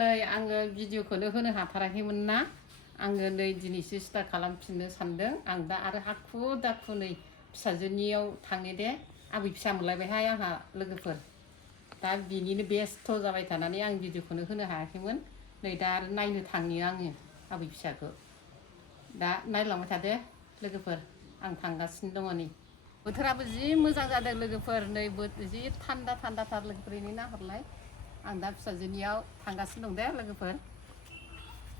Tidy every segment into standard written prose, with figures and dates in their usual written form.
नै आङो भिडिअखौनो होनो हाथाराखैमोन ना आङो नै दिनैसो स्टार्ट खालामफिननो सानदों आं दा आरो हाखु दाखु नै फिसाजोनियाव थाङो दे आबै फिसा मोनलायबायहाय आंहा लोगोफोर दा बिनिनो बेस्थ' जाबाय थानानै आं भिडिअखौनो होनो हायाखैमोन नै दा आरो नायनो थाङो आङो आबै फिसाखौ दा नायलांबाय थादो लोगोफोर आं थांगासिनो दङ नै बोथोराबो जि मोजां जादों लोगोफोर नै जि थान्दा थान्दाथार लोगोफोर एनै नाहरलाय आं दा फिसाजोनियाव थांगासिनो दं दे लोगोफोर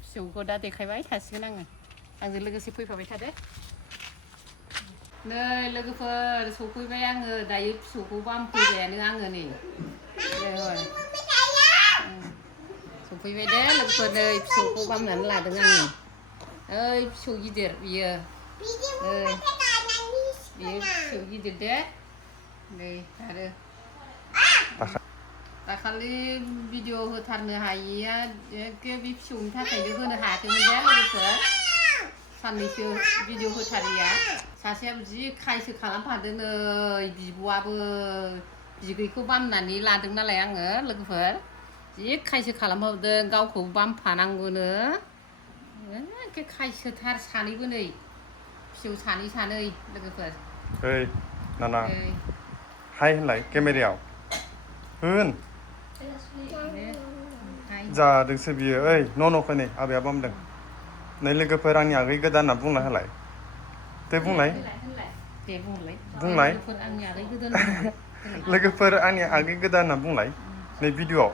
फिसौखौ दा देखायबाय थासिगोन आङो आंजों लोगोसे फैफाबाय थादो नै लोगोफोर सफैबाय आङो दायो फिसौखौ बामफैबायानो आङो नै सफैबाय दे लोगोफोर नै फिसौखौ बामनानै लादों आङो ओइ फिसौ गिदिर बियो बियो फिसौ गिदिर दे नै आरो दाखालि भिडिअ होथारनो हायिया एखे बे फिसौनि थाखायनो होनो हायाखैमोन दे लोगोफोर साननैसो भिडिअ होथारिया सासेयाबो जि खायसो खालामफादों नै बिब'आबो बिगैखौ बामनानै लादों नालाय आङो लोगोफोर जि खायसो खालामहरदों गावखौ बामफानांगौनो एखे खायसोथार सानैबो नै फिसौ सानै लोगोफोर ओइ नाना हाय होनलाय केमेरायाव होन जादोंसो बियो ओइ न'खौ नै आबैया बामदों नै लोगोफोर आंनि आगै गोदान होनना बुंना होलाय दे बुंलाय लोगोफोर आंनि आगै गोदान होनना बुंलाय नै भिडिअ'आव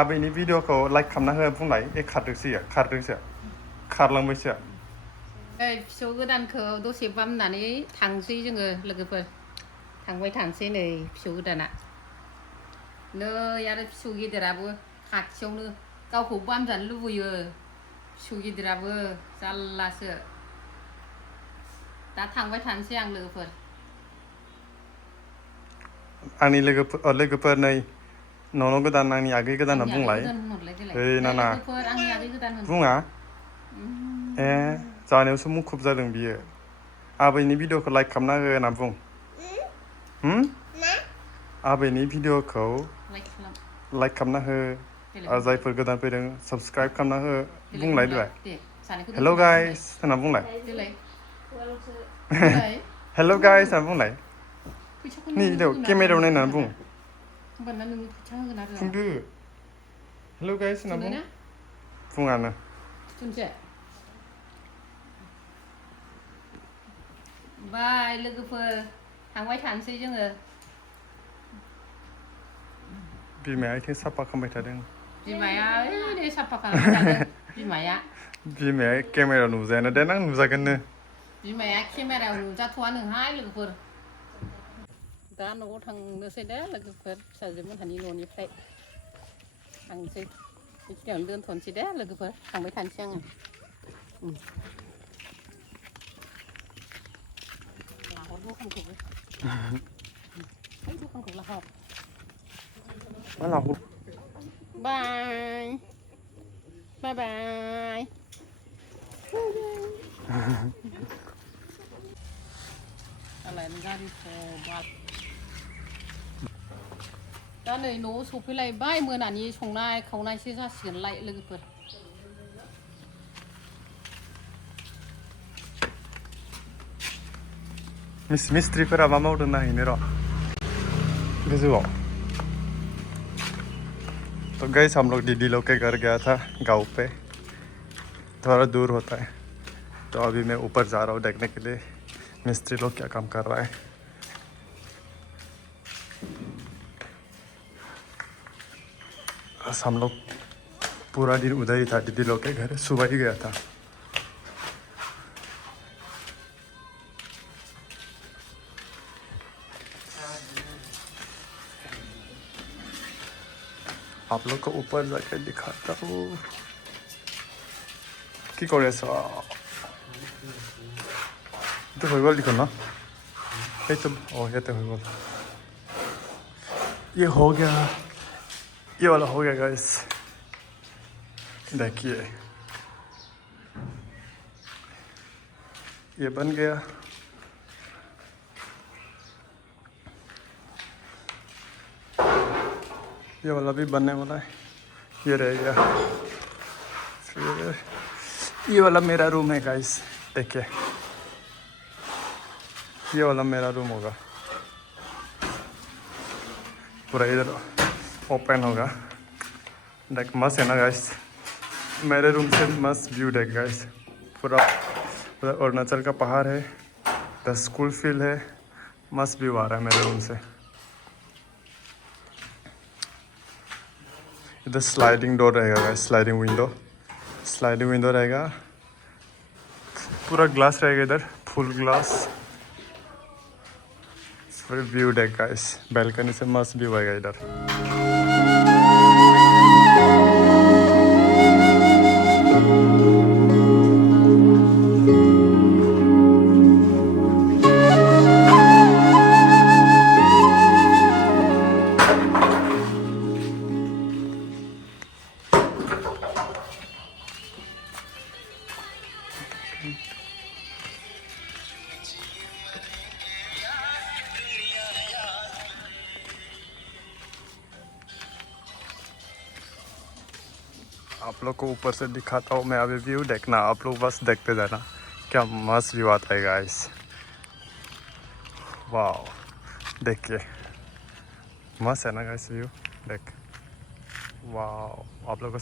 आबैनि भिडिअ'खौ लाइक खालामना हो बुंलाय खारदोंसो खारलांबायसो फिसौ गोदानखौ दसे बामनानै थांसै जोङो लोगोफोर थांबाय थानोसै नै फिसौ गोदाना नै आरो फिसौ गेदेराबो खाथियावनो गावखौ बामजानो लुबैयो फिसौ गिदिराबो जारलासो दा थांबाय थानोसै आं लोगोफोर आंनि लोगोफोर नै न'न' गोदान आंनि आगै गोदान होनना बुंलाय ओइ नाना बुङा ए जानायावसो मुखुब जादों बियो आबैनि भिडिअ'खौ लाइक खालामना हो होनना बुं आबैनि भिडिअ'खौ लाइक खालामना हो जायफोर गोदान फैदों साबसक्राइब खालामना हो बुंलाय देलाय हेल' गाइस होनना बुंलाय हेल' गाइस होनना बुंलाय नै केमेरायाव नायनानै बुं बुंदो हेल' गाइस होनना बुं बुङानो बाय लोगोफोर थांबाय थानोसै जोङो बिमाया आथिं साफा खालामबाय थादों बिमाया ओरैनो साफा खालामबाय थादों बिमाया केमेरायाव नुजायानो देनां नुजागोननो बिमाया केमेरायाव नुजाथ'वानोहाय लोगोफोर दा न'आव थांनोसै दे लोगोफोर फिसाजोमोनहानि न'निफ्राय थांसै बेखिनियावनो दोनथ'नोसै दे लोगोफोर थांबाय थानोसै आङो लाहर दखानखौबो दखानखौ लाहर बाय बाय बाय दा नै न'आव सफैलायबाय मोनानि संनाय खावनायसो जासिगोनलाय लोगोफोर मिस्ट्रिफोरा मा मावदों नायहैनो र' गोजौआव तो गाइस हम लोग दीदी लोग के घर गया था गांव पे थोड़ा दूर होता है तो अभी मैं ऊपर जा रहा हूँ देखने के लिए मिस्त्री लोग क्या काम कर रहा है बस हम लोग पूरा दिन उधर ही था दीदी लोग के घर सुबह ही गया था आप लोग को ऊपर जाकर दिखाता हूँ কি করে আছো তো হৈ গ'ল দেখোন ন সেইটো ইয়াতে হৈ গ'ল ये हो गया ये वाला हो गया गाइस देखिए ये बन गया ये वाला भी बनने वाला है ये रह गया। फिर ये वाला मेरा रूम है गाइस, देखिए ये वाला मेरा रूम होगा, पूरा इधर ओपन होगा। देख मस्त है ना गाइस, मेरे रूम से मस्त व्यू देख गाइस, पूरा पूरा अरुणाचल का पहाड़ है, द स्कूल फील्ड है, मस्त व्यू आ रहा है मेरे रूम से। इधर स्लाइडिंग डोर रहेगा गाइस, स्लाइडिंग विंडो रहेगा, पूरा ग्लास रहेगा इधर, फुल ग्लास। फिर व्यू देख गाइस, बैल्कनी से मस्त व्यू आएगा इधर। आप लोग को ऊपर से दिखाता हूँ मैं अभी व्यू, देखना आप लोग, बस देखते जाना, क्या मस्त व्यू आता है गाइस। वाह देखिए मस्त है ना गाइस व्यू, देख वाह। आप लोग को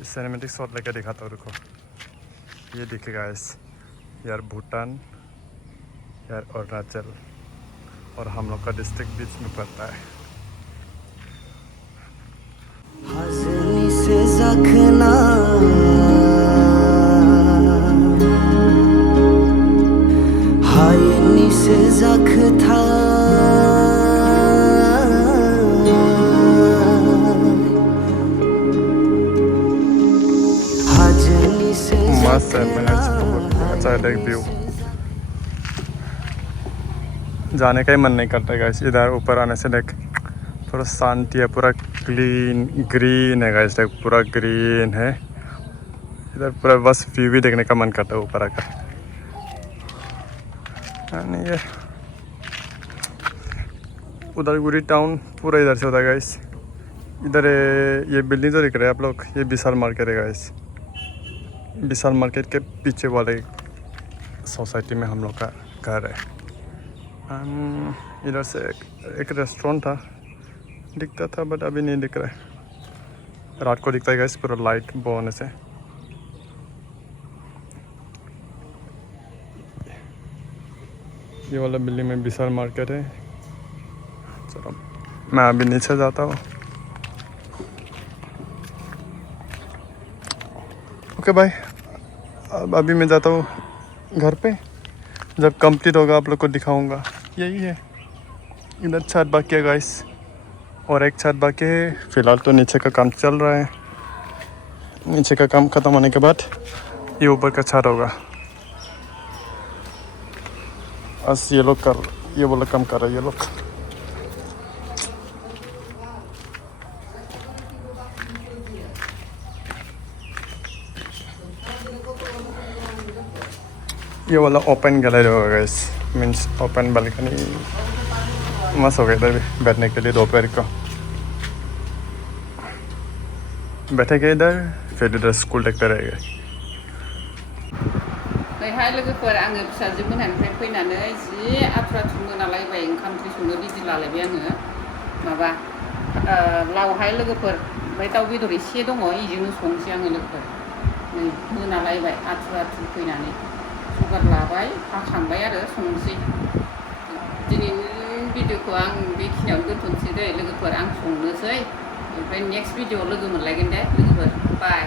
सिनेमेटिक शॉट लेके दिखाता हूँ, रुको। ये दिखे गाइस, यार भूटान, यार अरुणाचल, और हम लोग का डिस्ट्रिक्ट बीच में पड़ता है। Zakna hayni se zakta hajni se मस्त है, मैंने अच्छा है देख व्यू, जाने का ही मन नहीं करता गाइस। इधर ऊपर आने से देख पूरा शांति है, पूरा क्लीन ग्रीन है गाइस, देख पूरा ग्रीन है इधर, पूरा बस व्यू भी देखने का मन करता है ऊपर आकर। नहीं ये उदलगुरी टाउन पूरा इधर से होता है गाइस। इधर ये बिल्डिंग जो दिख रहा है आप लोग, ये विशाल मार्केट है गाइस। विशाल मार्केट के पीछे वाले सोसाइटी में हम लोग का घर है। इधर से एक रेस्टोरेंट था, दिखता था बट अभी नहीं दिख रहा है, रात को दिखता है गाइस पूरा लाइट बो होने से। ये वाला बिल्डिंग में विशाल मार्केट है। चलो मैं अभी नीचे जाता हूँ। ओके भाई, अब अभी मैं जाता हूँ घर पे, जब कंप्लीट होगा आप लोग को दिखाऊंगा। यही है, इधर छत बाकी है गाइस, और एक छत बाकी है। फिलहाल तो नीचे का काम चल रहा है, नीचे का काम ख़त्म होने के बाद ये ऊपर का छत होगा। बस ये वाला काम कर रहे हैं ये लोग। ये वाला ओपन गैलरी होगा गाइस, मीन्स ओपन बालकनी, मस्त होगा इधर भी बैठने के लिए। दोपहर को बैठेंगे इधर, फिर इधर स्कूल देखते रहेंगे। नैहाय लोगोफोर, आङो फिसाजो मोनहानिफ्राय फैनानै जि आथुर आथुर मोनालायबाय, ओंखाम ओंख्रि संनो रेडि लालायबाय आङो। माबा लावहाय लोगोफोर, ओमफ्राय दाउ बेदर एसे दङ, इजोंनो संसै आङो लोगोफोर। नै मोनालायबाय आथुर आथुर फैनानै जगार लाबाय, हाखांबाय आरो संसै। दिनैनि भिडिअखौ आं बेखिनियावनो दोनथ'नोसै दे लोगोफोर, आं संनोसै, ओमफ्राय नेक्स्ट भिडिअआव लोगो मोनलायगोन दे लोगोफोर, बाय।